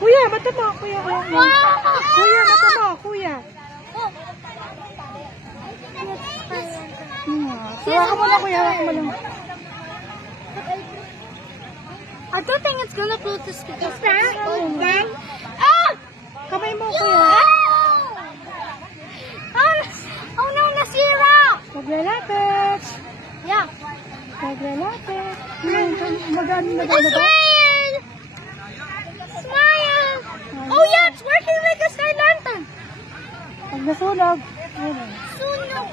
Kuya, mata mo. Kuya, kuya, mata mo. Kuya. Hawakan mo na, kuya. Hawakan mo lang. I don't think it's gonna blow the speaker. Kamay mo, kuya. Oh no, nasira! Maglalapit. Yeah. Maglalapit. Magano ba? Smile! Smile! Oh yeah, it's working like a star lantern. Pag nasunog. Sunog!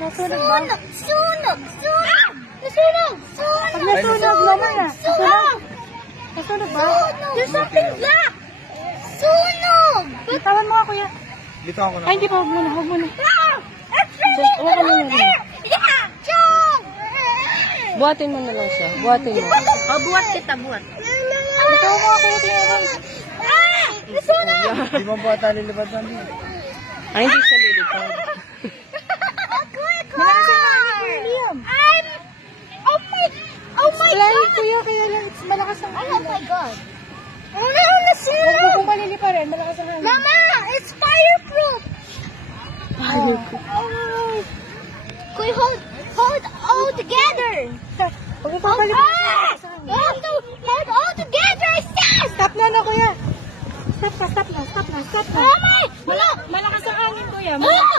Nasunog ba? Sunog! Sunog! Sunog! Nasunog! Pag Sunog! nasunog, naman na. Sunog! Nasunog ba? There's something black! Sunog! Bitawan mo nga, kuya. Bitawan ko na. Ay, hindi pa. Huwag muna. Huwag muna. It's raining down there! Yeah! Jump! Buhatin mo na lang siya. Buhatin mo. Buhat kita, buhat. Bitawan mo nga, kuya. Tingnan. Nasunog! Di mo ba tayo lilipad na din? Ay, hindi siya lilipad. Quick! Malakas ang hangin, Liam. Oh my Flying, God! kuya. Kaya lang, malakas ang hangin. Oh my God! Oh no, nasira! Huwag mo kung malili pa rin. Malakas ang hangin. Mama, it's fireproof! Can we hold all together? Huwag mo kung malili pa rin. Hold all together, sis! Stop na na, kuya. Stop na. Mama! Malakas ang hangin, kuya. Ah!